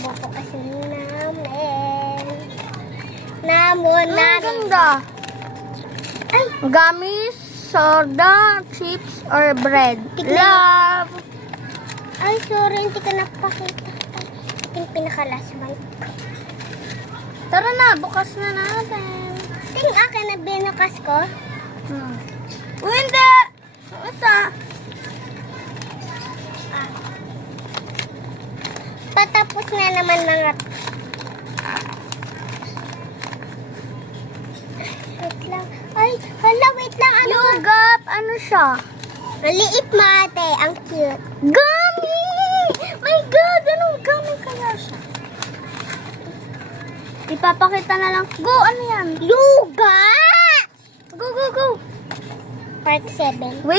bubukasin namin. Namon Ang namin. ganda. Ay, Gummies, soda, chips, or bread. Tignan. Love. ay, sorry, hindi ko napakita. Ito yung pinaka-last one. Tara na, bukas na natin. Ito yung akin na binukas ko. Uy, hindi. Isa. Patapos na naman mga... Wait lang. Ay, hala, wait lang. Ano? Yugap, ano siya? Maliit mate. Ang cute. Gummy! My God, anong gummy kaya siya? Ipapakita na lang. Go, ano yan? Luga! Go, go, go. Part 7. Wait.